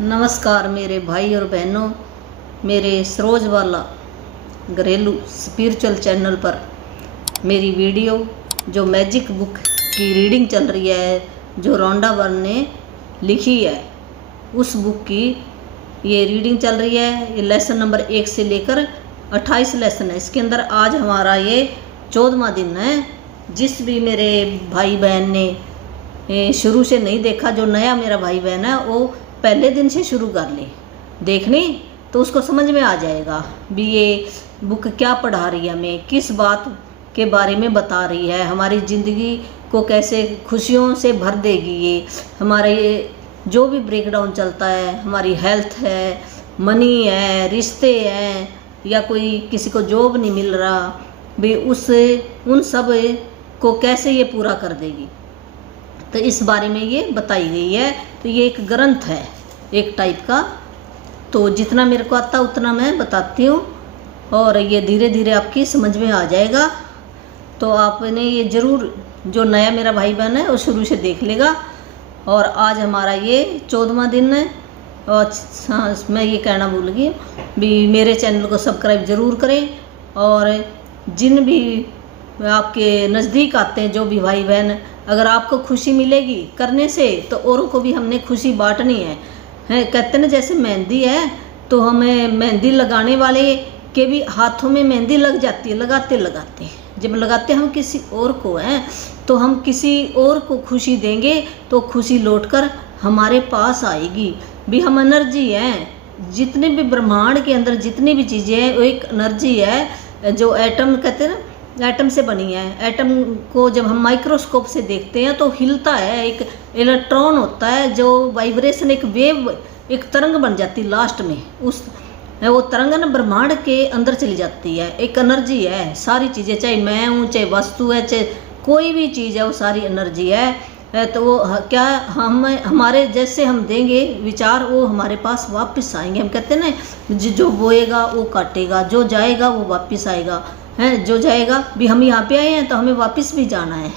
नमस्कार मेरे भाई और बहनों, मेरे सरोजवाला घरेलू स्पिरिचुअल चैनल पर मेरी वीडियो जो मैजिक बुक की रीडिंग चल रही है, जो रोंडा बर्न ने लिखी है, उस बुक की ये रीडिंग चल रही है। ये लेसन नंबर 1 से लेकर 28 लेसन है। इसके अंदर आज हमारा ये 14वां दिन है। जिस भी मेरे भाई बहन ने शुरू से नहीं देखा, जो नया मेरा भाई बहन है, वो पहले दिन से शुरू कर ले देखनी, तो उसको समझ में आ जाएगा भी ये बुक क्या पढ़ा रही है, हमें किस बात के बारे में बता रही है, हमारी ज़िंदगी को कैसे खुशियों से भर देगी। ये हमारे जो भी ब्रेकडाउन चलता है, हमारी हेल्थ है, मनी है, रिश्ते हैं, या कोई किसी को जॉब नहीं मिल रहा भी, उन सब को कैसे ये पूरा कर देगी, तो इस बारे में ये बताई गई है। तो ये एक ग्रंथ है एक टाइप का, तो जितना मेरे को आता उतना मैं बताती हूँ, और ये धीरे धीरे आपकी समझ में आ जाएगा। तो आपने ये ज़रूर, जो नया मेरा भाई बहन है वो शुरू से देख लेगा। और आज हमारा ये 14वां दिन है। और हाँ, मैं ये कहना भूल गई भी, मेरे चैनल को सब्सक्राइब ज़रूर करें, और जिन भी आपके नज़दीक आते हैं जो भी भाई बहन, अगर आपको खुशी मिलेगी करने से, तो औरों को भी हमने खुशी बांटनी है। कहते ना, जैसे मेहंदी है तो हमें मेहंदी लगाने वाले के भी हाथों में मेहंदी लग जाती है, लगाते लगाते जब लगाते हम किसी और को हैं, तो हम किसी और को खुशी देंगे तो खुशी लौटकर हमारे पास आएगी भी। हम एनर्जी हैं, जितने भी ब्रह्मांड के अंदर जितनी भी चीज़ें हैं वो एक एनर्जी है, जो एटम कहते हैं ना, एटम से बनी है। एटम को जब हम माइक्रोस्कोप से देखते हैं तो हिलता है, एक इलेक्ट्रॉन होता है जो वाइब्रेशन, एक वेव, एक तरंग बन जाती है लास्ट में। वो तरंग ना ब्रह्मांड के अंदर चली जाती है, एक एनर्जी है। सारी चीज़ें, चाहे मैं हूँ, चाहे वस्तु है, चाहे कोई भी चीज़ है, वो सारी एनर्जी है। तो वो क्या हम, हमारे जैसे हम देंगे विचार, वो हमारे पास वापस आएंगे। हम कहते हैं ना, जो बोएगा वो काटेगा, जो जाएगा वो वापस आएगा, है जो जाएगा भी। हम यहाँ पे आए हैं तो हमें वापस भी जाना है,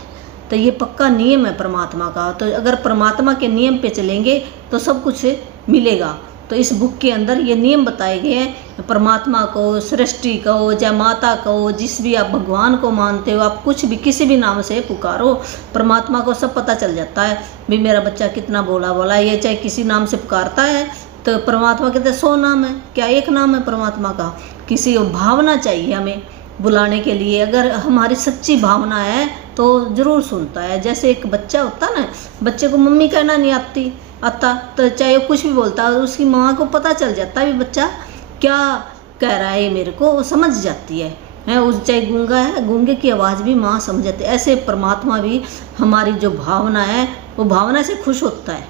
तो ये पक्का नियम है परमात्मा का। तो अगर परमात्मा के नियम पे चलेंगे तो सब कुछ मिलेगा। तो इस बुक के अंदर ये नियम बताए गए हैं। परमात्मा को, सृष्टि को, चाहे माता को, जिस भी आप भगवान को मानते हो, आप कुछ भी किसी भी नाम से पुकारो, परमात्मा को सब पता चल जाता है भी मेरा बच्चा कितना बोला बोला। ये चाहे किसी नाम से पुकारता है तो परमात्मा कहते हैं 100 नाम है, क्या एक नाम है परमात्मा का। किसी भावना चाहिए हमें बुलाने के लिए, अगर हमारी सच्ची भावना है तो ज़रूर सुनता है। जैसे एक बच्चा होता है ना, बच्चे को मम्मी कहना नहीं आता, तो चाहे वो कुछ भी बोलता है, उसकी माँ को पता चल जाता है भी बच्चा क्या कह रहा है, मेरे को वो समझ जाती है। उस चाहे गूंगा है, गूंगे की आवाज़ भी माँ समझ जाती है। ऐसे परमात्मा भी हमारी जो भावना है, वो भावना से खुश होता है,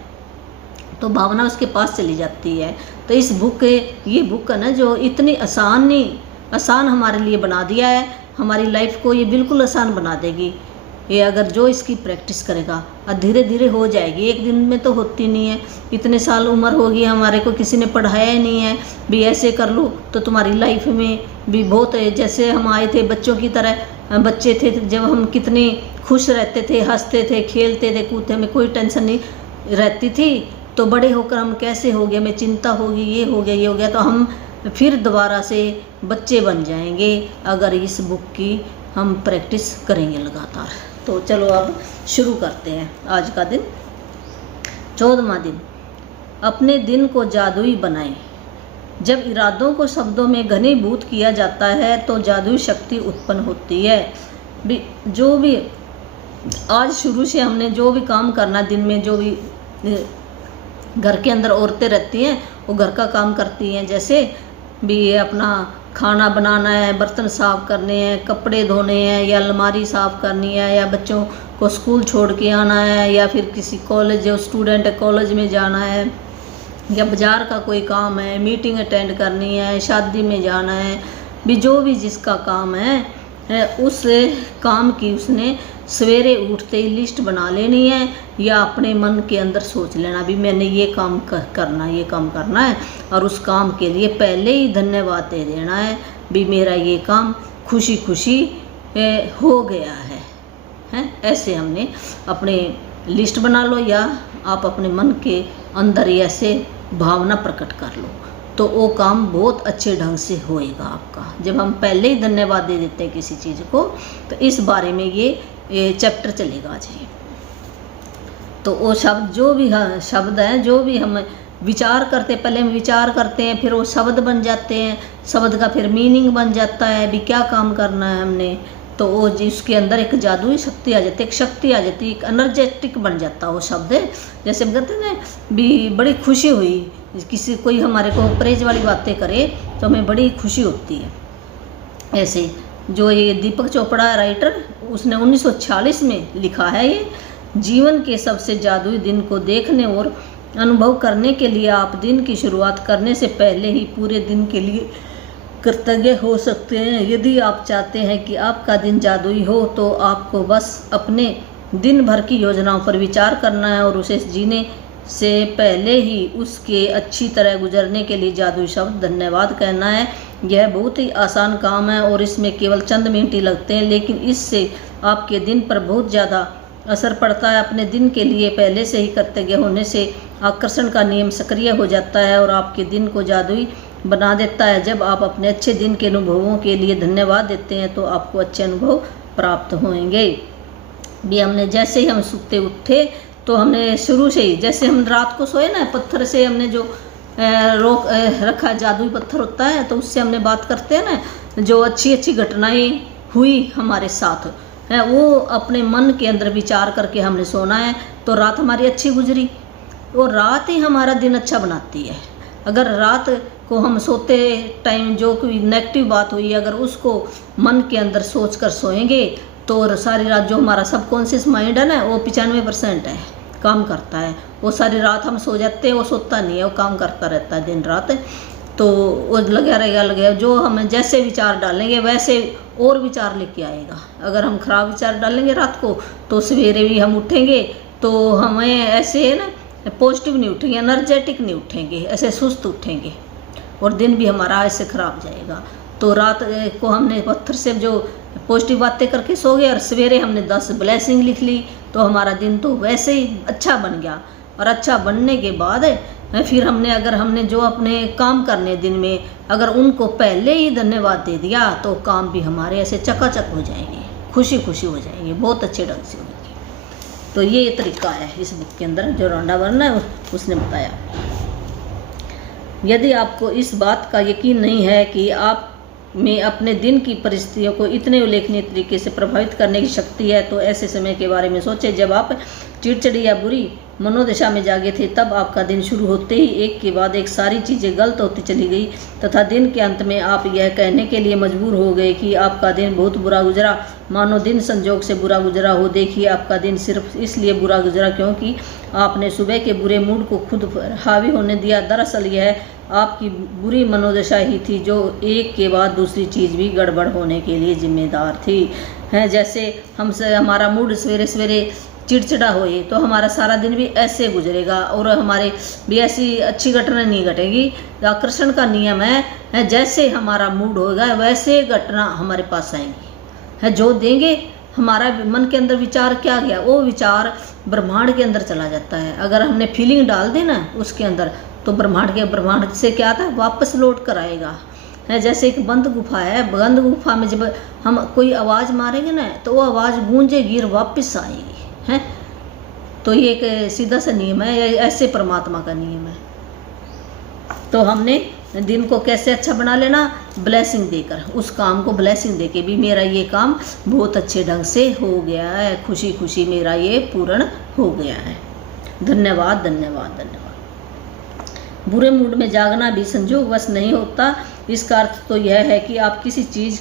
तो भावना उसके पास चली जाती है। तो इस बुक, ये बुक है ना, जो इतनी आसान हमारे लिए बना दिया है, हमारी लाइफ को ये बिल्कुल आसान बना देगी। ये अगर जो इसकी प्रैक्टिस करेगा, और धीरे धीरे हो जाएगी, एक दिन में तो होती नहीं है। इतने साल उम्र होगी हमारे को, किसी ने पढ़ाया ही नहीं है भी ऐसे कर लो तो तुम्हारी लाइफ में भी बहुत है। जैसे हम आए थे बच्चों की तरह, बच्चे थे जब हम कितने खुश रहते थे, हंसते थे, खेलते थे, कूदते, हमें कोई टेंशन नहीं रहती थी। तो बड़े होकर हम कैसे हो गए, हमें चिंता होगी, ये हो गया, ये हो गया, तो हम फिर दोबारा से बच्चे बन जाएंगे अगर इस बुक की हम प्रैक्टिस करेंगे लगातार। तो चलो अब शुरू करते हैं आज का दिन, 14वां दिन। अपने दिन को जादुई बनाएं। जब इरादों को शब्दों में घनीभूत किया जाता है तो जादुई शक्ति उत्पन्न होती है। जो भी आज शुरू से हमने जो भी काम करना, दिन में जो भी घर के अंदर औरतें रहती हैं वो घर का काम करती हैं, जैसे भी अपना खाना बनाना है, बर्तन साफ़ करने हैं, कपड़े धोने हैं, या अलमारी साफ़ करनी है, या बच्चों को स्कूल छोड़ के आना है, या फिर किसी कॉलेज, जो स्टूडेंट है कॉलेज में जाना है, या बाज़ार का कोई काम है, मीटिंग अटेंड करनी है, शादी में जाना है, भी जो भी जिसका काम है उस काम की उसने सवेरे उठते ही लिस्ट बना लेनी है, या अपने मन के अंदर सोच लेना भी मैंने ये काम करना, ये काम करना है, और उस काम के लिए पहले ही धन्यवाद दे देना है भी मेरा ये काम खुशी खुशी हो गया है। ऐसे हमने अपने लिस्ट बना लो, या आप अपने मन के अंदर ही ऐसे भावना प्रकट कर लो, तो वो काम बहुत अच्छे ढंग से होएगा आपका। जब हम पहले ही धन्यवाद दे देते हैं किसी चीज़ को, तो इस बारे में ये चैप्टर चलेगा जी। तो वो शब्द जो भी शब्द हैं, जो भी हम विचार करते, पहले हम विचार करते हैं, फिर वो शब्द बन जाते हैं, शब्द का फिर मीनिंग बन जाता है, अभी क्या काम करना है हमने, तो वो जी उसके अंदर एक जादुई शक्ति आ जाती है, एक शक्ति आ जाती है, एक एनर्जेटिक बन जाता है वो शब्द। जैसे हम कहते हैं ना भी बड़ी खुशी हुई, किसी कोई हमारे को प्रेज वाली बातें करे तो हमें बड़ी खुशी होती है। ऐसे जो ये दीपक चोपड़ा है राइटर, उसने 1946 में लिखा है, ये जीवन के सबसे जादुई दिन को देखने और अनुभव करने के लिए आप दिन की शुरुआत करने से पहले ही पूरे दिन के लिए कृतज्ञ हो सकते हैं। यदि आप चाहते हैं कि आपका दिन जादुई हो, तो आपको बस अपने दिन भर की योजनाओं पर विचार करना है और उसे जीने से पहले ही उसके अच्छी तरह गुजरने के लिए जादुई शब्द धन्यवाद कहना है। यह बहुत ही आसान काम है और इसमें केवल चंद मिनट ही लगते हैं, लेकिन इससे आपके दिन पर बहुत ज़्यादा असर पड़ता है। अपने दिन के लिए पहले से ही कृतज्ञ होने से आकर्षण का नियम सक्रिय हो जाता है और आपके दिन को जादुई बना देता है। जब आप अपने अच्छे दिन के अनुभवों के लिए धन्यवाद देते हैं, तो आपको अच्छे अनुभव प्राप्त होंगे। भी हमने जैसे ही हम सोते उठे, तो हमने शुरू से ही, जैसे हम रात को सोए ना, पत्थर से हमने जो रोक रखा, जादुई पत्थर होता है, तो उससे हमने बात करते हैं ना, जो अच्छी अच्छी घटनाएं हुई हमारे साथ है, वो अपने मन के अंदर विचार करके हमने सोना है, तो रात हमारी अच्छी गुजरी। और रात ही हमारा दिन अच्छा बनाती है। अगर रात को हम सोते टाइम जो कोई नेगेटिव बात हुई, अगर उसको मन के अंदर सोच कर सोएंगे, तो सारी रात जो हमारा सबकॉन्शियस माइंड है ना, वो 95% है, काम करता है। वो सारी रात हम सो जाते हैं, वो सोता नहीं है, वो काम करता रहता है दिन रात। तो वो लगा रहेगा, जो हम जैसे विचार डालेंगे वैसे और विचार लेके आएगा। अगर हम खराब विचार डालेंगे रात को, तो सवेरे भी हम उठेंगे तो हमें ऐसे है ना, पॉजिटिव नहीं उठेंगे, एनर्जेटिक नहीं उठेंगे, ऐसे सुस्त उठेंगे और दिन भी हमारा ऐसे खराब जाएगा। तो रात को हमने पत्थर से जो पॉजिटिव बातें करके सो गए और सवेरे हमने 10 ब्लेसिंग लिख ली, तो हमारा दिन तो वैसे ही अच्छा बन गया। और अच्छा बनने के बाद फिर हमने जो अपने काम करने दिन में, अगर उनको पहले ही धन्यवाद दे दिया, तो काम भी हमारे ऐसे चकाचक हो जाएंगे, खुशी खुशी हो जाएंगे, बहुत अच्छे ढंग से होंगे। तो ये तरीका है इस बुक के अंदर जो रॉन्डा बर्न है उसने बताया। यदि आपको इस बात का यकीन नहीं है कि आप में अपने दिन की परिस्थितियों को इतने उल्लेखनीय तरीके से प्रभावित करने की शक्ति है, तो ऐसे समय के बारे में सोचें जब आप चिड़चिड़ी या बुरी मनोदशा में जागे थे। तब आपका दिन शुरू होते ही एक के बाद एक सारी चीज़ें गलत होती चली गई तथा दिन के अंत में आप यह कहने के लिए मजबूर हो गए कि आपका दिन बहुत बुरा गुजरा, मानो दिन संजोग से बुरा गुजरा हो। देखिए, आपका दिन सिर्फ इसलिए बुरा गुजरा क्योंकि आपने सुबह के बुरे मूड को खुद पर हावी होने दिया। दरअसल यह आपकी बुरी मनोदशा ही थी जो एक के बाद दूसरी चीज़ भी गड़बड़ होने के लिए जिम्मेदार थी। हैं जैसे हमारा मूड सवेरे सवेरे चिड़चिड़ा होए, तो हमारा सारा दिन भी ऐसे गुजरेगा और हमारे भी ऐसी अच्छी घटना नहीं घटेगी। आकर्षण का नियम है, जैसे हमारा मूड होगा वैसे घटना हमारे पास आएंगी। है जो देंगे, हमारा मन के अंदर विचार क्या गया, वो विचार ब्रह्मांड के अंदर चला जाता है। अगर हमने फीलिंग डाल दी ना उसके अंदर, तो ब्रह्मांड से क्या था, वापस लौट कर आएगा। है जैसे एक बंद गुफा है, बंद गुफा में जब हम कोई आवाज़ मारेंगे ना, तो वो आवाज़ गूंजेगी और वापस आएगी। है तो ये एक सीधा सा नियम है, ऐसे परमात्मा का नियम है। तो हमने दिन को कैसे अच्छा बना लेना, ब्लेसिंग देकर, उस काम को ब्लेसिंग देके भी मेरा ये काम बहुत अच्छे ढंग से हो गया है, खुशी खुशी मेरा ये पूर्ण हो गया है। धन्यवाद धन्यवाद धन्यवाद। बुरे मूड में जागना भी संयोगवश नहीं होता। इसका अर्थ तो यह है कि आप किसी चीज़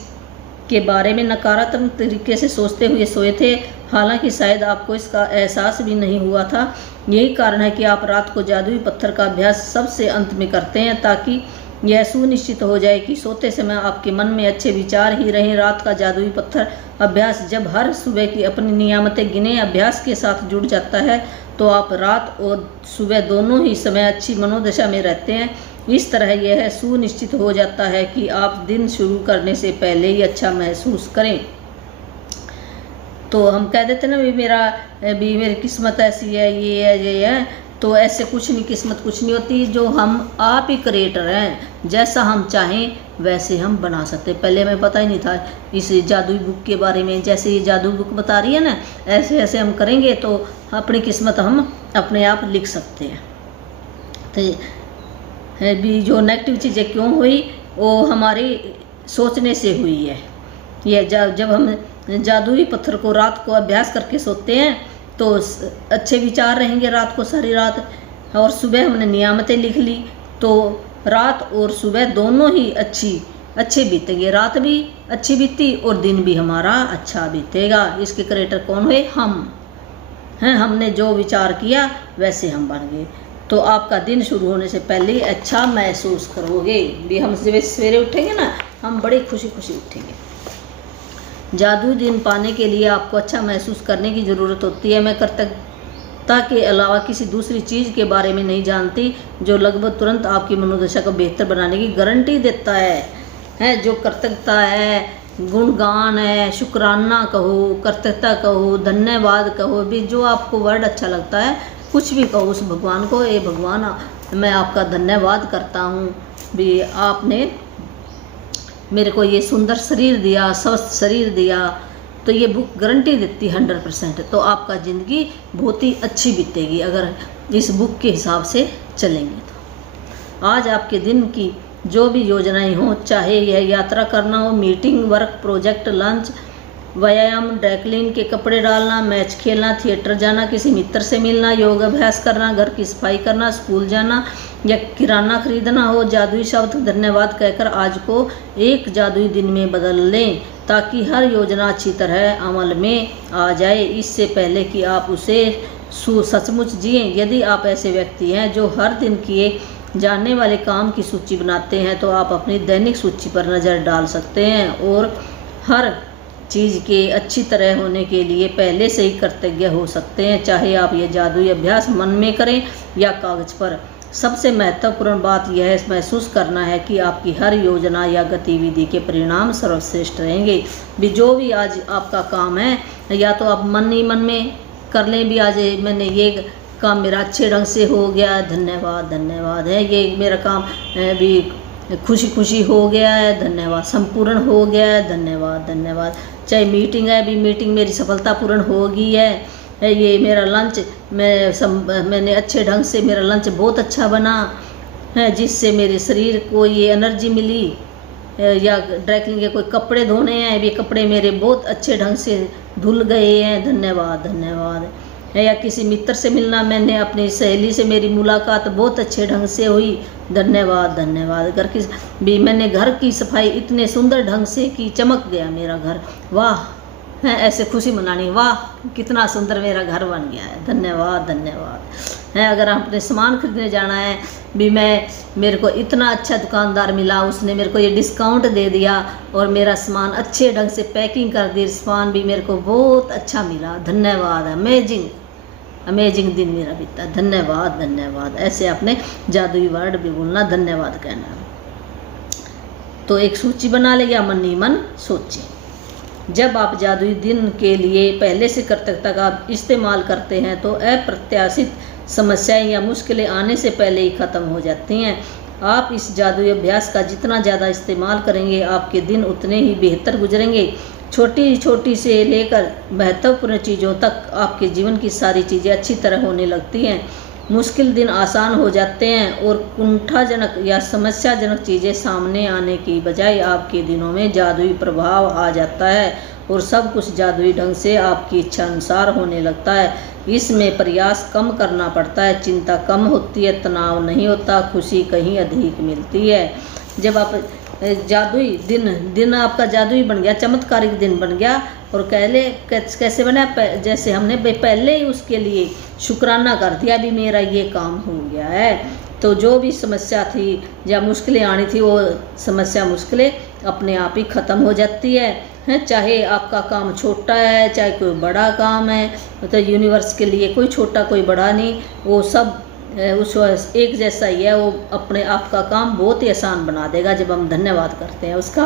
के बारे में नकारात्मक तरीके से सोचते हुए सोए थे, हालांकि शायद आपको इसका एहसास भी नहीं हुआ था। यही कारण है कि आप रात को जादुई पत्थर का अभ्यास सबसे अंत में करते हैं, ताकि यह सुनिश्चित हो जाए कि सोते समय आपके मन में अच्छे विचार ही रहें। रात का जादुई पत्थर अभ्यास जब हर सुबह की अपनी नियामतें गिने अभ्यास के साथ जुड़ जाता है, तो आप रात और सुबह दोनों ही समय अच्छी मनोदशा में रहते हैं। इस तरह यह सुनिश्चित हो जाता है कि आप दिन शुरू करने से पहले ही अच्छा महसूस करें। तो हम कह देते ना भी मेरी किस्मत ऐसी है, ये है ये है, तो ऐसे कुछ नहीं, किस्मत कुछ नहीं होती, जो हम आप ही क्रिएटर हैं, जैसा हम चाहें वैसे हम बना सकते। पहले हमें पता ही नहीं था इस जादुई बुक के बारे में, जैसे ये जादुई बुक बता रही है ना, ऐसे ऐसे हम करेंगे तो अपनी किस्मत हम अपने आप लिख सकते हैं। तो भी जो नेगेटिव चीज़ें क्यों हुई, वो हमारी सोचने से हुई है। ये जब हम जादुई पत्थर को रात को अभ्यास करके सोते हैं तो अच्छे विचार रहेंगे रात को, सारी रात, और सुबह हमने नियामतें लिख ली तो रात और सुबह दोनों ही अच्छे बीतेंगे। रात भी अच्छी बीती और दिन भी हमारा अच्छा बीतेगा। इसके क्रिएटर कौन हुए? हम हैं। हमने जो विचार किया वैसे हम बन गए। तो आपका दिन शुरू होने से पहले ही अच्छा महसूस करोगे। भी हम सवेरे उठेंगे ना, हम बड़ी खुशी खुशी उठेंगे। जादुई दिन पाने के लिए आपको अच्छा महसूस करने की ज़रूरत होती है। मैं कृतज्ञता के अलावा किसी दूसरी चीज़ के बारे में नहीं जानती जो लगभग तुरंत आपकी मनोदशा को बेहतर बनाने की गारंटी देता है। जो कृतज्ञता है, गुणगान है, शुक्राना कहो, कृतज्ञता कहो, धन्यवाद कहो, भी जो आपको वर्ड अच्छा लगता है कुछ भी कहो उस भगवान को, ए भगवान मैं आपका धन्यवाद करता हूँ भी आपने मेरे को ये सुंदर शरीर दिया, स्वस्थ शरीर दिया। तो ये बुक गारंटी देती 100%। तो आपका ज़िंदगी बहुत ही अच्छी बीतेगी अगर इस बुक के हिसाब से चलेंगे। तो आज आपके दिन की जो भी योजनाएं हों, चाहे यह यात्रा करना हो, मीटिंग, वर्क, प्रोजेक्ट, लंच, व्यायाम, ड्राइक्लीन के कपड़े डालना, मैच खेलना, थिएटर जाना, किसी मित्र से मिलना, योग अभ्यास करना, घर की सफाई करना, स्कूल जाना या किराना खरीदना हो, जादुई शब्द धन्यवाद कहकर आज को एक जादुई दिन में बदल लें ताकि हर योजना अच्छी तरह अमल में आ जाए इससे पहले कि आप उसे सचमुच जिएं। यदि आप ऐसे व्यक्ति हैं जो हर दिन किए जाने वाले काम की सूची बनाते हैं तो आप अपनी दैनिक सूची पर नज़र डाल सकते हैं और हर चीज़ के अच्छी तरह होने के लिए पहले से ही कृतज्ञ हो सकते हैं, चाहे आप ये जादुई अभ्यास मन में करें या कागज़ पर। सबसे महत्वपूर्ण बात यह महसूस करना है कि आपकी हर योजना या गतिविधि के परिणाम सर्वश्रेष्ठ रहेंगे। भी जो भी आज आपका काम है, या तो आप मन ही मन में कर लें भी आज मैंने ये काम मेरा अच्छे ढंग से हो गया, धन्यवाद धन्यवाद है, ये मेरा काम भी खुशी खुशी हो गया है, धन्यवाद, संपूर्ण हो गया है, धन्यवाद धन्यवाद। चाहे मीटिंग है भी, मीटिंग मेरी सफलतापूर्ण हो गई है, ये मेरा लंच मैंने अच्छे ढंग से, मेरा लंच बहुत अच्छा बना है जिससे मेरे शरीर को ये एनर्जी मिली, या ड्राइक्लिंग के कोई कपड़े धोने हैं, ये कपड़े मेरे बहुत अच्छे ढंग से धुल गए हैं, धन्यवाद धन्यवाद। या किसी मित्र से मिलना, मैंने अपनी सहेली से मेरी मुलाकात बहुत अच्छे ढंग से हुई, धन्यवाद धन्यवाद। घर की भी मैंने घर की सफाई इतने सुंदर ढंग से की, चमक गया मेरा घर, वाह है, ऐसे खुशी मनानी, वाह कितना सुंदर मेरा घर बन गया है, धन्यवाद धन्यवाद है। अगर हम अपने सामान खरीदने जाना है भी, मेरे को इतना अच्छा दुकानदार मिला, उसने मेरे को ये डिस्काउंट दे दिया और मेरा सामान अच्छे ढंग से पैकिंग कर दी, सामान भी मेरे को बहुत अच्छा मिला, धन्यवाद, अमेजिंग अमेजिंग दिन मेरा बीता, धन्यवाद धन्यवाद। ऐसे आपने जादुई वर्ड भी बोलना, धन्यवाद कहना। तो एक सूची बना ले या मन ही मन सोचें। जब आप जादुई दिन के लिए पहले से कृतज्ञता का इस्तेमाल करते हैं तो अप्रत्याशित समस्याएं या मुश्किलें आने से पहले ही ख़त्म हो जाती हैं। आप इस जादुई अभ्यास का जितना ज़्यादा इस्तेमाल करेंगे आपके दिन उतने ही बेहतर गुजरेंगे। छोटी छोटी से लेकर महत्वपूर्ण चीज़ों तक आपके जीवन की सारी चीज़ें अच्छी तरह होने लगती हैं। मुश्किल दिन आसान हो जाते हैं और कुंठाजनक या समस्याजनक चीज़ें सामने आने की बजाय आपके दिनों में जादुई प्रभाव आ जाता है और सब कुछ जादुई ढंग से आपकी इच्छा अनुसार होने लगता है। इसमें प्रयास कम करना पड़ता है, चिंता कम होती है, तनाव नहीं होता, खुशी कहीं अधिक मिलती है। जब आप जादुई दिन आपका जादुई बन गया, चमत्कारिक दिन बन गया, और कैसे बना, जैसे हमने पहले ही उसके लिए शुक्राना कर दिया भी मेरा ये काम हो गया है। तो जो भी समस्या थी या मुश्किलें आनी थी वो समस्या मुश्किलें अपने आप ही ख़त्म हो जाती है। चाहे आपका काम छोटा है चाहे कोई बड़ा काम है, तो यूनिवर्स के लिए कोई छोटा कोई बड़ा नहीं, वो सब उस एक जैसा ही है। वो अपने आप का काम बहुत ही आसान बना देगा जब हम धन्यवाद करते हैं उसका,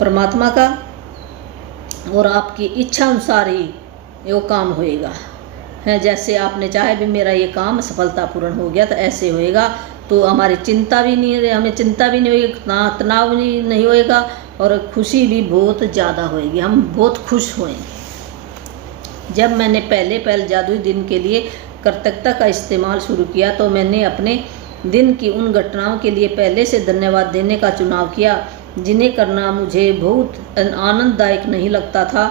परमात्मा का, और आपकी इच्छा अनुसार ही वो काम होएगा है, जैसे आपने चाहे भी मेरा ये काम सफलतापूर्ण हो गया तो ऐसे होएगा, तो हमारी चिंता भी नहीं, हमें चिंता भी नहीं होगी, तनाव भी नहीं होएगा और खुशी भी बहुत ज़्यादा होएगी, हम बहुत खुश होएंगे। जब मैंने पहले जादुई दिन के लिए कृतज्ञता का इस्तेमाल शुरू किया तो मैंने अपने दिन की उन घटनाओं के लिए पहले से धन्यवाद देने का चुनाव किया जिन्हें करना मुझे बहुत आनंददायक नहीं लगता था।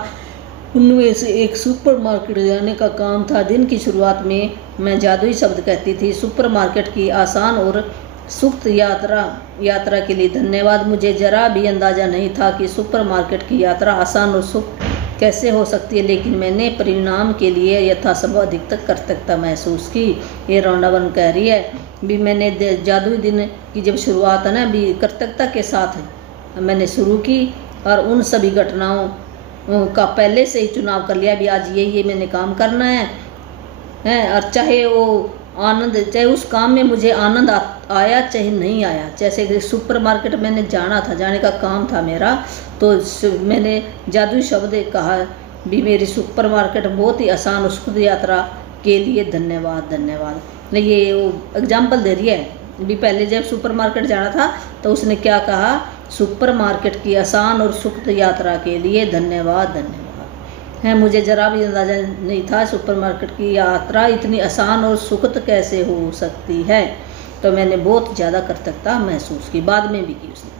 उनमें से एक सुपरमार्केट जाने का काम था। दिन की शुरुआत में मैं जादुई शब्द कहती थी, सुपरमार्केट की आसान और सुखद यात्रा के लिए धन्यवाद। मुझे जरा भी अंदाज़ा नहीं था कि सुपरमार्केट की यात्रा आसान और सुख कैसे हो सकती है, लेकिन मैंने परिणाम के लिए यथासंभव अधिकतम कृतज्ञता महसूस की। ये रौंडावन कह रही है भी मैंने जादुई दिन की जब शुरुआत है ना भी कृतज्ञता के साथ मैंने शुरू की और उन सभी घटनाओं का पहले से ही चुनाव कर लिया भी आज ये मैंने काम करना है और चाहे वो आनंद, चाहे उस काम में मुझे आनंद आया चाहे नहीं आया। जैसे कि सुपरमार्केट मैंने जाने का काम था मेरा, तो मैंने जादुई शब्द कहा भी मेरी सुपरमार्केट बहुत ही आसान और सुखद यात्रा के लिए धन्यवाद। ये वो एग्जाम्पल दे रही है भी पहले जब सुपरमार्केट जाना था तो उसने क्या कहा, सुपरमार्केट की आसान और सुखद यात्रा के लिए धन्यवाद है। मुझे जरा भी अंदाज़ा नहीं था सुपरमार्केट की यात्रा इतनी आसान और सुखद कैसे हो सकती है, तो मैंने बहुत ज़्यादा कृतज्ञता महसूस की, बाद में भी की उसने।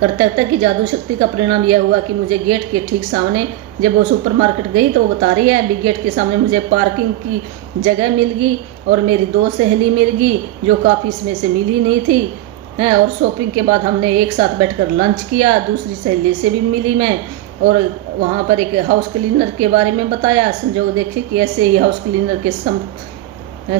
कृतज्ञता की जादू शक्ति का परिणाम यह हुआ कि मुझे गेट के ठीक सामने, जब वो सुपरमार्केट गई तो वो बता रही है भी गेट के सामने मुझे पार्किंग की जगह मिल गई और मेरी 2 सहेली मिल गई जो काफ़ी इसमें से मिली नहीं थी हैं। और शॉपिंग के बाद हमने एक साथ बैठकर लंच किया, दूसरी सहेली से भी मिली मैं, और वहाँ पर एक हाउस क्लीनर के बारे में बताया। संजोग देखे कि ऐसे ही हाउस क्लीनर के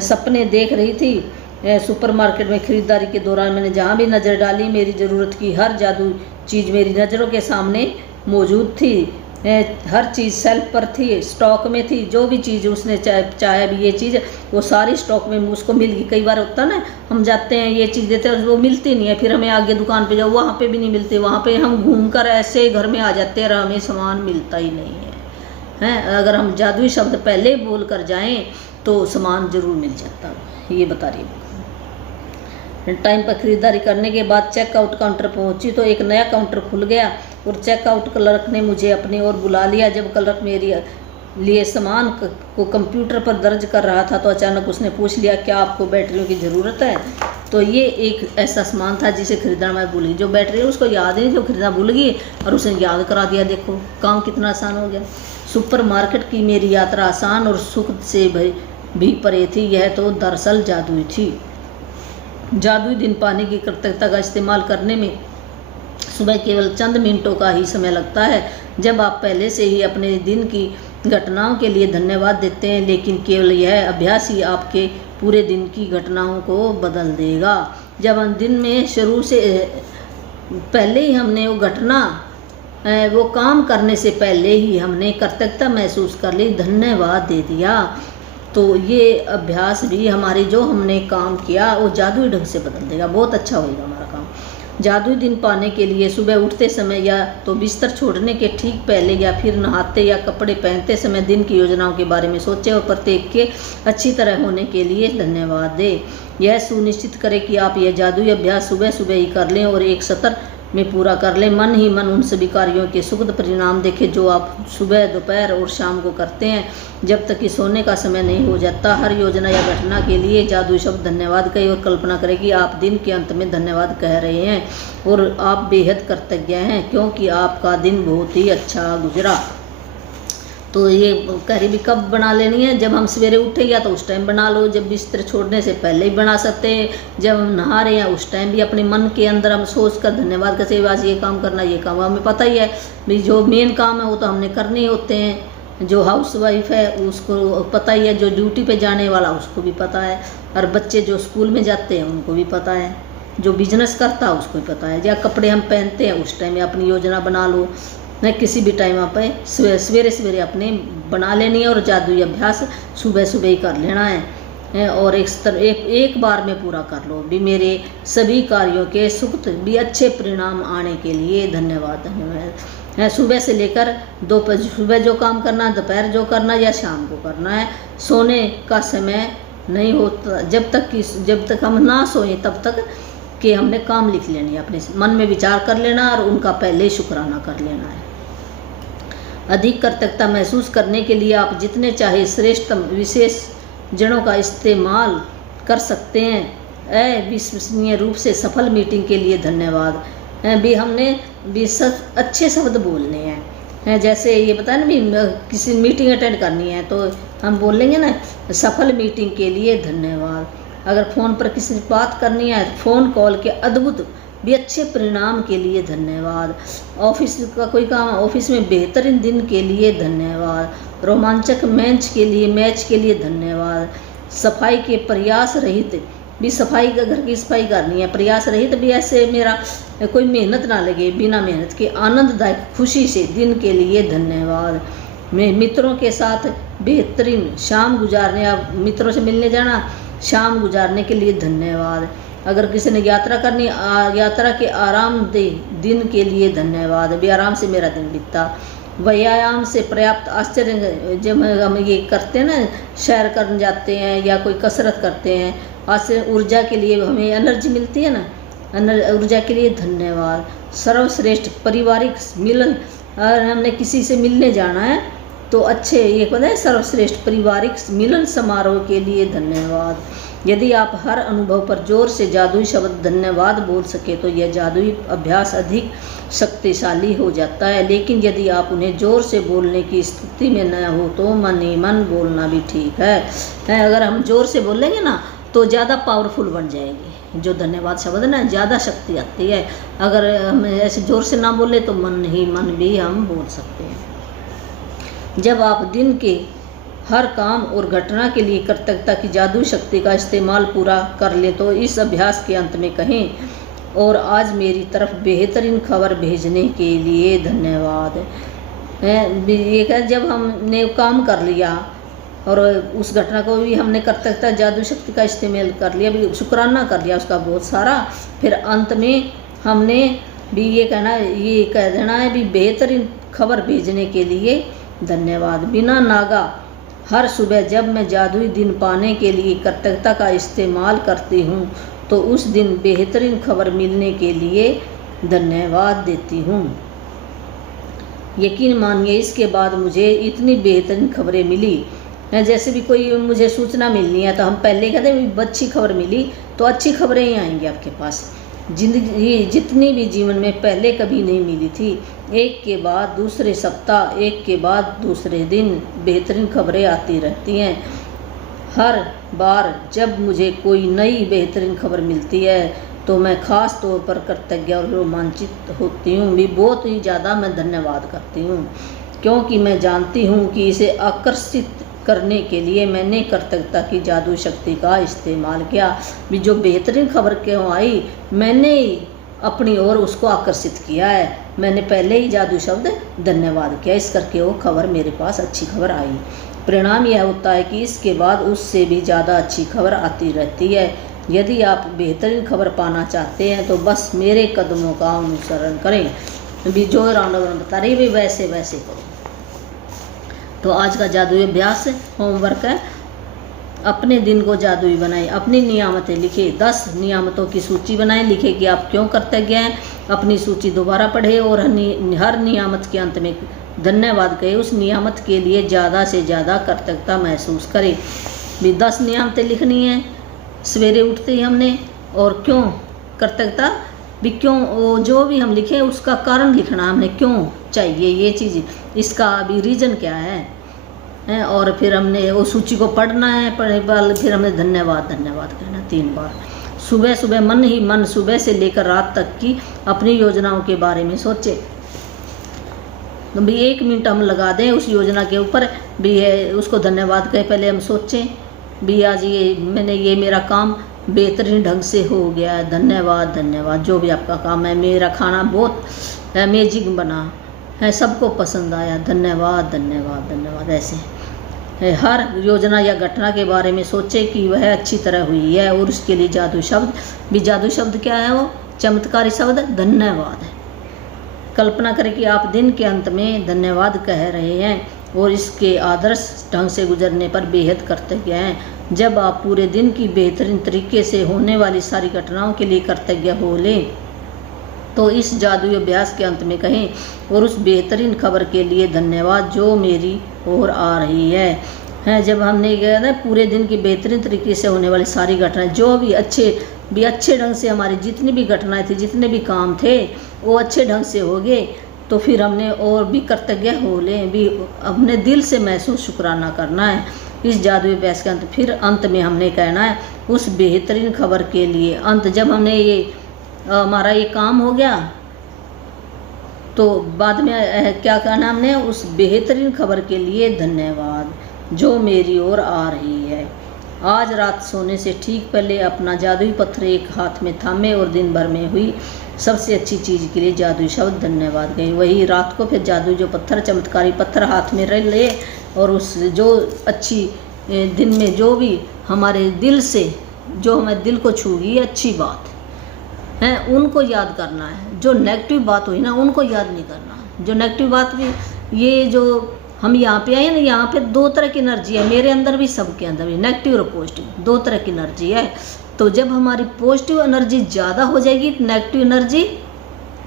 सपने देख रही थी। सुपरमार्केट में ख़रीदारी के दौरान मैंने जहाँ भी नज़र डाली मेरी ज़रूरत की हर जादू चीज़ मेरी नज़रों के सामने मौजूद थी। हर चीज़ सेल्फ पर थी, स्टॉक में थी। जो भी चीज़ उसने चाहे भी ये चीज़ वो सारी स्टॉक में उसको मिल गई। कई बार होता ना, हम जाते हैं ये चीज़ देते हैं वो मिलती नहीं है, फिर हमें आगे दुकान पे जाओ वहाँ पे भी नहीं मिलती, वहाँ पे हम घूमकर ऐसे घर में आ जाते हैं और हमें सामान मिलता ही नहीं है। अगर हम जादुई शब्द पहले बोल कर जाएँ तो सामान ज़रूर मिल जाता, ये बता रही है। टाइम पर खरीदारी करने के बाद चेकआउट काउंटर पहुंची तो एक नया काउंटर खुल गया और चेकआउट क्लर्क ने मुझे अपनी ओर बुला लिया। जब क्लर्क मेरे लिए सामान को कंप्यूटर पर दर्ज कर रहा था तो अचानक उसने पूछ लिया, क्या आपको बैटरियों की ज़रूरत है? तो ये एक ऐसा सामान था जिसे खरीदना मैं भूल गई। जो बैटरी है उसको याद नहीं, जो खरीदना भूल गई और उसने याद करा दिया। देखो काम कितना आसान हो गया। सुपरमार्केट की मेरी यात्रा आसान और सुख से भी परे थी। यह तो दरअसल जादुई थी। जादुई दिन पाने की कृतज्ञता का इस्तेमाल करने में सुबह केवल चंद मिनटों का ही समय लगता है। जब आप पहले से ही अपने दिन की घटनाओं के लिए धन्यवाद देते हैं, लेकिन केवल यह अभ्यास ही आपके पूरे दिन की घटनाओं को बदल देगा। जब हम दिन में शुरू से पहले ही हमने वो घटना वो काम करने से पहले ही हमने कृतज्ञता महसूस कर ली, धन्यवाद दे दिया, तो ये अभ्यास भी हमारी जो हमने काम किया वो जादुई ढंग से बदल देगा। बहुत अच्छा होगा हमारा काम। जादुई दिन पाने के लिए सुबह उठते समय या तो बिस्तर छोड़ने के ठीक पहले या फिर नहाते या कपड़े पहनते समय दिन की योजनाओं के बारे में सोचें और प्रत्येक के अच्छी तरह होने के लिए धन्यवाद दें। यह सुनिश्चित करें कि आप यह जादुई अभ्यास सुबह सुबह ही कर लें और एक सत्र में पूरा कर लें। मन ही मन उन सभी कार्यों के सुखद परिणाम देखें जो आप सुबह, दोपहर और शाम को करते हैं, जब तक कि सोने का समय नहीं हो जाता। हर योजना या घटना के लिए जादुई शब्द धन्यवाद कहें और कल्पना करें कि आप दिन के अंत में धन्यवाद कह रहे हैं और आप बेहद कृतज्ञ हैं क्योंकि आपका दिन बहुत ही अच्छा गुजरा। तो ये कह रही भी कब बना लेनी है, जब हम सवेरे उठे या तो उस टाइम बना लो, जब बिस्तर छोड़ने से पहले ही बना सकते हैं, जब हम नहा रहे हैं उस टाइम भी अपने मन के अंदर हम सोच कर धन्यवाद कैसे आज ये काम करना, ये काम हमें पता ही है भाई जो मेन काम है वो तो हमने करने ही होते हैं। जो हाउस वाइफ है उसको पता ही है, जो ड्यूटी पे जाने वाला उसको भी पता है, और बच्चे जो स्कूल में जाते हैं उनको भी पता है, जो बिजनेस करता है उसको भी पता है। या कपड़े हम पहनते हैं उस टाइम अपनी योजना बना लो, न किसी भी टाइम आप सवेरे अपने बना लेनी है और जादुई अभ्यास सुबह सुबह ही कर लेना है और एक बार में पूरा कर लो भी। मेरे सभी कार्यों के सुख भी अच्छे परिणाम आने के लिए धन्यवाद। है। सुबह से लेकर दोपहर, सुबह जो काम करना है, दोपहर जो करना है या शाम को करना है। सोने का समय नहीं होता जब तक हम ना सोएं, तब तक कि हमने काम लिख लेनी है, अपने मन में विचार कर लेना और उनका पहले ही शुक्राना कर लेना है। अधिक कृतज्ञता महसूस करने के लिए आप जितने चाहे श्रेष्ठतम विशेष जड़ों का इस्तेमाल कर सकते हैं। अविश्वसनीय रूप से सफल मीटिंग के लिए धन्यवाद। भी हमने भी अच्छे शब्द बोलने हैं। जैसे ये पता है ना, भी किसी मीटिंग अटेंड करनी है तो हम बोल लेंगे ना, सफल मीटिंग के लिए धन्यवाद। अगर फ़ोन पर किसी से बात करनी है, फ़ोन कॉल के अद्भुत भी अच्छे परिणाम के लिए धन्यवाद। ऑफिस का कोई काम, ऑफिस में बेहतरीन दिन के लिए धन्यवाद। रोमांचक मैच के लिए धन्यवाद। सफाई के प्रयास रहित भी, सफाई का घर की सफाई करनी है, प्रयास रहित भी ऐसे मेरा कोई मेहनत ना लगे, बिना मेहनत के आनंददायक खुशी से दिन के लिए धन्यवाद। मैं मित्रों के साथ बेहतरीन शाम गुजारने या मित्रों से मिलने जाना, शाम गुजारने के लिए धन्यवाद। अगर किसी ने यात्रा करनी, यात्रा के आरामदेह दिन के लिए धन्यवाद। भी आराम से मेरा दिन बीतता। व्यायाम से पर्याप्त आश्चर्य, जब हम ये करते हैं ना, सैर करने जाते हैं या कोई कसरत करते हैं, आज से ऊर्जा के लिए हमें एनर्जी मिलती है ना, ऊर्जा के लिए धन्यवाद। सर्वश्रेष्ठ पारिवारिक मिलन, अगर हमने किसी से मिलने जाना है तो अच्छे, ये पता है, सर्वश्रेष्ठ पारिवारिक मिलन समारोह के लिए धन्यवाद। यदि आप हर अनुभव पर जोर से जादुई शब्द धन्यवाद बोल सके तो यह जादुई अभ्यास अधिक शक्तिशाली हो जाता है। लेकिन यदि आप उन्हें जोर से बोलने की स्थिति में न हो तो मन ही मन बोलना भी ठीक है। अगर हम जोर से बोलेंगे ना तो ज़्यादा पावरफुल बन जाएगी। जो धन्यवाद शब्द ना, ज़्यादा शक्ति आती है। अगर हम ऐसे जोर से ना बोले तो मन ही मन भी हम बोल सकते हैं। जब आप दिन के हर काम और घटना के लिए कृतज्ञता की जादुई शक्ति का इस्तेमाल पूरा कर ले तो इस अभ्यास के अंत में कहें, और आज मेरी तरफ बेहतरीन खबर भेजने के लिए धन्यवाद। ये क्या, जब हमने काम कर लिया और उस घटना को भी हमने कृतज्ञता जादुई शक्ति का इस्तेमाल कर लिया, भी शुक्राना कर लिया उसका बहुत सारा, फिर अंत में हमने भी ये कह देना है भी बेहतरीन खबर भेजने के लिए धन्यवाद। बिना नागा हर सुबह जब मैं जादुई दिन पाने के लिए कृतज्ञता का इस्तेमाल करती हूँ तो उस दिन बेहतरीन खबर मिलने के लिए धन्यवाद देती हूँ। यकीन मानिए इसके बाद मुझे इतनी बेहतरीन खबरें मिली। जैसे भी कोई मुझे सूचना मिलनी है तो हम पहले कहते हैं अच्छी खबर मिली, तो अच्छी खबरें ही आएंगी आपके पास। जिंदगी जितनी भी जीवन में पहले कभी नहीं मिली थी, एक के बाद दूसरे सप्ताह, एक के बाद दूसरे दिन बेहतरीन खबरें आती रहती हैं। हर बार जब मुझे कोई नई बेहतरीन खबर मिलती है तो मैं ख़ास तौर पर कृतज्ञ और रोमांचित होती हूँ। भी बहुत ही ज़्यादा मैं धन्यवाद करती हूँ, क्योंकि मैं जानती हूँ कि इसे आकर्षित करने के लिए मैंने कृतज्ञता की जादू शक्ति का इस्तेमाल किया। भी जो बेहतरीन खबर क्यों आई, मैंने अपनी ओर उसको आकर्षित किया है। मैंने पहले ही जादू शब्द धन्यवाद किया, इस करके वो खबर मेरे पास अच्छी खबर आई। परिणाम यह होता है कि इसके बाद उससे भी ज़्यादा अच्छी खबर आती रहती है। यदि आप बेहतरीन खबर पाना चाहते हैं तो बस मेरे कदमों का अनुसरण करें। भी जो राउंड बता रही भी वैसे वैसे करो। तो आज का जादुई अभ्यास होमवर्क है, अपने दिन को जादुई बनाएं। अपनी नियामतें लिखे, 10 नियामतों की सूची बनाएं। लिखे कि आप क्यों कृतज्ञ हैं। अपनी सूची दोबारा पढ़े और हर नियामत के अंत में धन्यवाद कहे। उस नियामत के लिए ज़्यादा से ज़्यादा कृतज्ञता महसूस करें। भी 10 नियामतें लिखनी है सवेरे उठते ही हमने, और क्यों कृतज्ञता भी, क्यों जो भी हम लिखें उसका कारण लिखना हमने, क्यों चाहिए ये चीज़, इसका भी रीज़न क्या है। और फिर हमने वो सूची को पढ़ना है, पढ़ने के बाद फिर हमने धन्यवाद धन्यवाद कहना 3 बार। सुबह सुबह मन ही मन सुबह से लेकर रात तक की अपनी योजनाओं के बारे में सोचें। तो भी 1 मिनट हम लगा दें उस योजना के ऊपर, भी है उसको धन्यवाद कहे। पहले हम सोचें भी आज ये मेरा काम बेहतरीन ढंग से हो गया है, धन्यवाद धन्यवाद। जो भी आपका काम है, मेरा खाना बहुत अमेजिंग बना है, सबको पसंद आया, धन्यवाद धन्यवाद धन्यवाद। ऐसे हर योजना या घटना के बारे में सोचें कि वह अच्छी तरह हुई है, और उसके लिए जादू शब्द भी, जादू शब्द क्या है, वो चमत्कारी शब्द धन्यवाद है। कल्पना करें कि आप दिन के अंत में धन्यवाद कह रहे हैं और इसके आदर्श ढंग से गुजरने पर बेहद कृतज्ञ हैं। जब आप पूरे दिन की बेहतरीन तरीके से होने वाली सारी घटनाओं के लिए कृतज्ञ हो लें तो इस जादुई अभ्यास के अंत में कहें और उस बेहतरीन खबर के लिए धन्यवाद जो मेरी ओर आ रही है। जब हमने कहा ना पूरे दिन की बेहतरीन तरीके से होने वाली सारी घटनाएं जो भी अच्छे ढंग से हमारी जितनी भी घटनाएं थी, जितने भी काम थे वो अच्छे ढंग से हो गए, तो फिर हमने और भी कृतज्ञ हो लें, भी अपने दिल से महसूस शुक्राना करना है इस जादुई अभ्यास के अंत। फिर अंत में हमने कहना है उस बेहतरीन खबर के लिए अंत। जब हमने ये हमारा ये काम हो गया तो बाद में क्या कहना हमने, उस बेहतरीन खबर के लिए धन्यवाद जो मेरी ओर आ रही है। आज रात सोने से ठीक पहले अपना जादुई पत्थर एक हाथ में थामे और दिन भर में हुई सबसे अच्छी चीज़ के लिए जादुई शब्द धन्यवाद गए। वही रात को फिर जादुई जो पत्थर, चमत्कारी पत्थर हाथ में रह ले और उस जो अच्छी दिन में जो भी हमारे दिल से जो हमारे दिल को छू गई अच्छी बात है उनको याद करना है। जो नेगेटिव बात हुई ना उनको याद नहीं करना। जो नेगेटिव बात भी, ये जो हम यहाँ पे आए ना, यहाँ पे दो तरह की एनर्जी है, मेरे अंदर भी सबके अंदर भी, नेगेटिव और पॉजिटिव दो तरह की एनर्जी है। तो जब हमारी पॉजिटिव एनर्जी ज़्यादा हो जाएगी नेगेटिव एनर्जी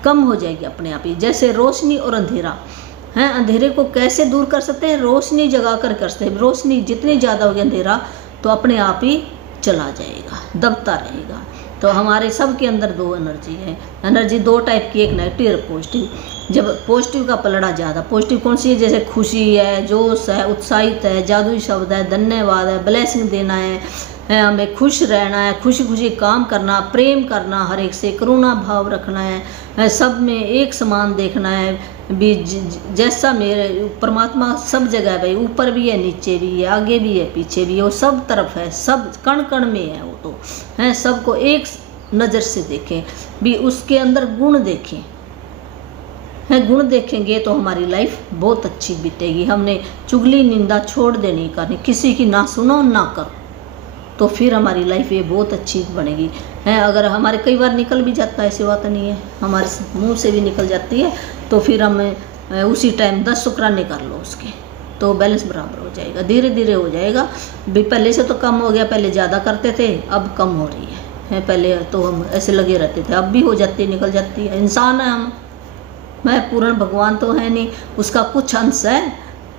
कम हो जाएगी अपने आप ही। जैसे रोशनी और अंधेरा है, अंधेरे को कैसे दूर कर सकते हैं, रोशनी जगा कर सकते हैं। रोशनी जितनी ज़्यादा होगी अंधेरा तो अपने आप ही चला जाएगा, दबता रहेगा। तो हमारे सब के अंदर दो एनर्जी है, एनर्जी दो टाइप की, एक नेगेटिव और पॉजिटिव। जब पॉजिटिव का पलड़ा ज़्यादा, पॉजिटिव कौन सी है, जैसे खुशी है, जोश है, उत्साहित है, जादुई शब्द है, धन्यवाद है, ब्लेसिंग देना है, हमें खुश रहना है, खुशी खुशी काम करना, प्रेम करना, हर एक से करुणा भाव रखना है, सब में एक समान देखना है भी। जैसा मेरे परमात्मा सब जगह है भाई, ऊपर भी है, नीचे भी है, आगे भी है, पीछे भी है, वो सब तरफ है, सब कण कण में है वो तो है। सबको एक नज़र से देखें भी, उसके अंदर गुण देखें है। गुण देखेंगे तो हमारी लाइफ बहुत अच्छी बीतेगी। हमने चुगली निंदा छोड़ देनी करनी, किसी की ना सुनो ना करो, तो फिर हमारी लाइफ ये बहुत अच्छी बनेगी है। अगर हमारे कई बार निकल भी जाता है, ऐसी बात नहीं है, हमारे मुंह से भी निकल जाती है, तो फिर हम उसी टाइम 10 शुक्राने कर लो उसके, तो बैलेंस बराबर हो जाएगा, धीरे धीरे हो जाएगा भी। पहले से तो कम हो गया, पहले ज़्यादा करते थे अब कम हो रही है। पहले तो हम ऐसे लगे रहते थे, अब भी हो जाती है, निकल जाती है। इंसान है हम, मैं पूर्ण भगवान तो है नहीं, उसका कुछ अंश है।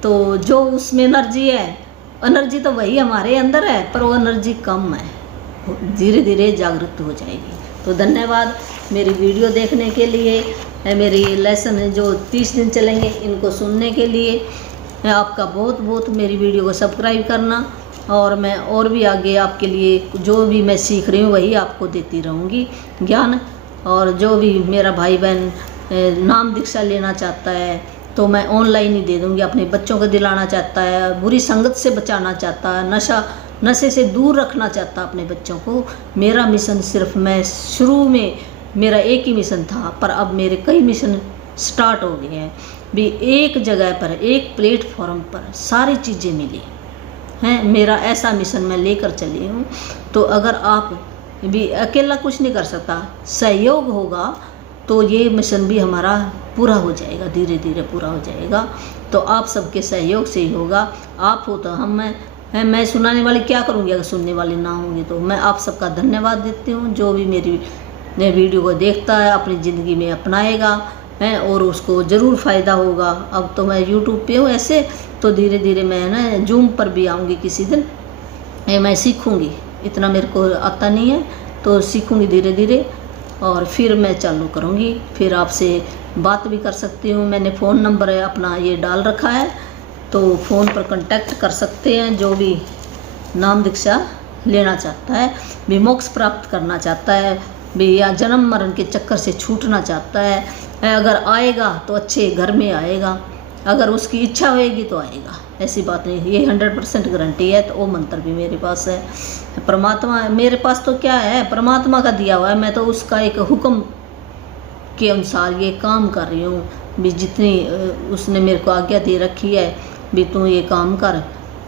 तो जो उसमें एनर्जी है, एनर्जी तो वही हमारे अंदर है, पर वो एनर्जी कम है, धीरे धीरे जागृत हो जाएगी। तो धन्यवाद मेरी वीडियो देखने के लिए, मेरी लेसन जो 30 दिन चलेंगे इनको सुनने के लिए। आपका बहुत बहुत मेरी वीडियो को सब्सक्राइब करना, और मैं और भी आगे आपके लिए जो भी मैं सीख रही हूँ वही आपको देती रहूँगी ज्ञान। और जो भी मेरा भाई बहन नाम दीक्षा लेना चाहता है तो मैं ऑनलाइन ही दे दूँगी। अपने बच्चों को दिलाना चाहता है, बुरी संगत से बचाना चाहता है, नशे से दूर रखना चाहता अपने बच्चों को, मेरा मिशन सिर्फ, मैं शुरू में मेरा एक ही मिशन था, पर अब मेरे कई मिशन स्टार्ट हो गए हैं भी। एक जगह पर, एक प्लेटफॉर्म पर सारी चीज़ें मिली हैं, मेरा ऐसा मिशन मैं लेकर चली हूँ। तो अगर आप भी, अकेला कुछ नहीं कर सकता, सहयोग होगा तो ये मिशन भी हमारा पूरा हो जाएगा, धीरे धीरे पूरा हो जाएगा। तो आप सबके सहयोग से ही होगा। आप हो तो हम हैं, मैं सुनाने वाली क्या करूँगी अगर सुनने वाले ना होंगे। तो मैं आप सबका धन्यवाद देती हूँ, जो भी मेरी वीडियो को देखता है अपनी ज़िंदगी में अपनाएगा है और उसको ज़रूर फ़ायदा होगा। अब तो मैं यूट्यूब पे हूँ ऐसे, तो धीरे धीरे मैं ना जूम पर भी आऊँगी किसी दिन, मैं सीखूँगी, इतना मेरे को आता नहीं है तो सीखूँगी धीरे धीरे, और फिर मैं चालू करूँगी, फिर आपसे बात भी कर सकती हूँ। मैंने फ़ोन नंबर अपना ये डाल रखा है, तो फ़ोन पर कांटेक्ट कर सकते हैं। जो भी नाम दीक्षा लेना चाहता है, भी मोक्ष प्राप्त करना चाहता है भी, या जन्म मरण के चक्कर से छूटना चाहता है, अगर आएगा तो अच्छे घर में आएगा, अगर उसकी इच्छा होएगी तो आएगा, ऐसी बात नहीं। ये 100% गारंटी है। तो वो मंत्र भी मेरे पास है, परमात्मा मेरे पास तो क्या है, परमात्मा का दिया हुआ है, मैं तो उसका एक हुक्म के अनुसार ये काम कर रही हूँ भी। जितनी उसने मेरे को आज्ञा दे रखी है भी तू ये काम कर,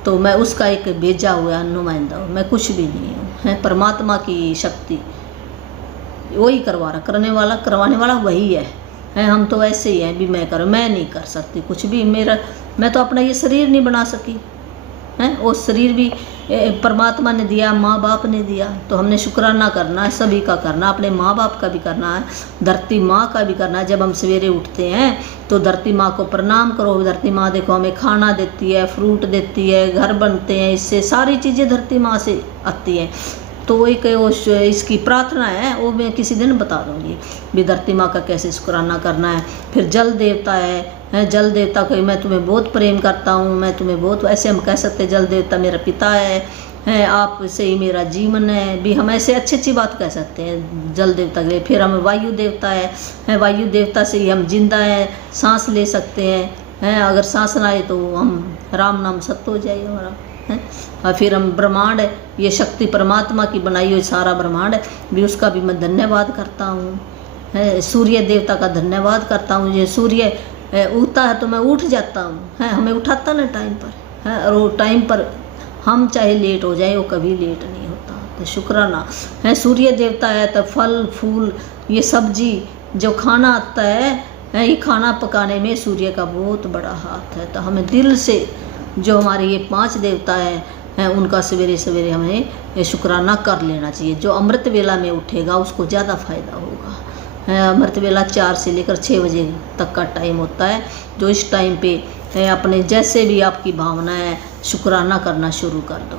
तो मैं उसका एक भेजा हुआ नुमाइंदा हूँ, मैं कुछ भी नहीं हूँ, है परमात्मा की शक्ति वही करवाने वाला वही है। हैं, हम तो ऐसे ही हैं भी मैं नहीं कर सकती कुछ भी, मैं तो अपना ये शरीर नहीं बना सकी हैं, वो शरीर भी परमात्मा ने दिया, माँ बाप ने दिया, तो हमने शुक्राना करना है, सभी का करना, अपने माँ बाप का भी करना है, धरती माँ का भी करना है। जब हम सवेरे उठते हैं तो धरती माँ को प्रणाम करो। धरती माँ देखो हमें खाना देती है, फ्रूट देती है, घर बनते हैं, इससे सारी चीज़ें धरती माँ से आती हैं। तो एक वो इसकी प्रार्थना है, वो मैं किसी दिन बता दूंगी भी धरती माँ का कैसे शुक्राना करना है। फिर जल देवता है, जल देवता को मैं तुम्हें बहुत प्रेम करता हूँ, मैं तुम्हें बहुत, ऐसे हम कह सकते हैं जल देवता मेरा पिता है, आप से ही मेरा जीवन है भी, हम ऐसे अच्छी बात कह सकते हैं जल देवता के लिए। फिर हम वायु देवता है, वायु देवता से ही हम जिंदा हैं, सांस ले सकते हैं, अगर सांस ना आए तो हम राम नाम सत्य हो जाए हमारा है। और फिर हम ब्रह्मांड है, ये शक्ति परमात्मा की बनाई हुई सारा ब्रह्मांड है भी, उसका भी मैं धन्यवाद करता हूँ है। सूर्य देवता का धन्यवाद करता हूँ, ये सूर्य उगता है तो मैं उठ जाता हूँ है, हमें उठाता ना टाइम पर है, और वो टाइम पर हम चाहे लेट हो जाए वो कभी लेट नहीं होता, तो शुक्राना है। सूर्य देवता है तो फल फूल ये सब्जी जो खाना आता है, ये खाना पकाने में सूर्य का बहुत बड़ा हाथ है। तो हमें दिल से जो हमारे ये 5 देवता हैं उनका सवेरे सवेरे हमें शुक्राना कर लेना चाहिए। जो अमृत वेला में उठेगा उसको ज़्यादा फायदा होगा। अमृत वेला 4 से लेकर 6 बजे तक का टाइम होता है, जो इस टाइम पे अपने जैसे भी आपकी भावना है शुक्राना करना शुरू कर दो।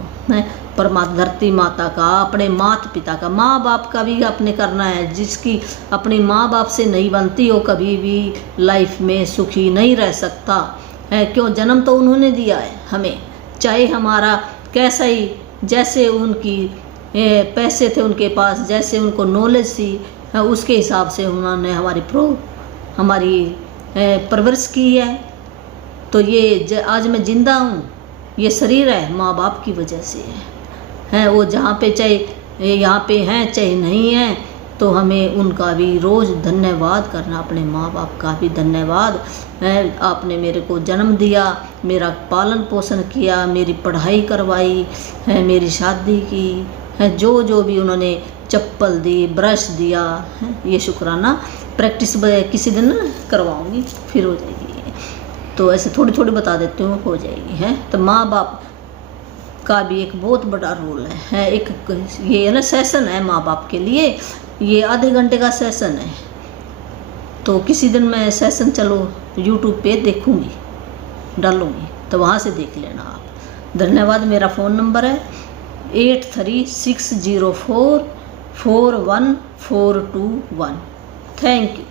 परमात्मा धरती माता का, अपने माता पिता का, माँ बाप का भी आपने करना है। जिसकी अपनी माँ बाप से नहीं बनती वो कभी भी लाइफ में सुखी नहीं रह सकता है। क्यों? जन्म तो उन्होंने दिया है हमें, चाहे हमारा कैसा ही, जैसे उनकी पैसे थे उनके पास, जैसे उनको नॉलेज थी, उसके हिसाब से उन्होंने हमारी परवरिश की है। तो ये आज मैं जिंदा हूँ, ये शरीर है माँ बाप की वजह से है। वो जहाँ पे चाहे यहाँ पे हैं चाहे नहीं हैं, तो हमें उनका भी रोज़ धन्यवाद करना, अपने माँ बाप का भी धन्यवाद है। आपने मेरे को जन्म दिया, मेरा पालन पोषण किया, मेरी पढ़ाई करवाई है, मेरी शादी की है, जो भी उन्होंने चप्पल दी, ब्रश दिया है, ये शुक्राना प्रैक्टिस किसी दिन करवाऊंगी, फिर हो जाएगी। तो ऐसे थोड़ी थोड़ी बता देती हूँ, हो जाएगी है। तो माँ बाप का भी एक बहुत बड़ा रोल है। एक ये है ना सेशन है माँ बाप के लिए, ये आधे घंटे का सेशन है। तो किसी दिन मैं सेशन चलो यूट्यूब पे देखूँगी, डालूँगी, तो वहाँ से देख लेना आप। धन्यवाद। मेरा फ़ोन नंबर है 836044141421। Thank you.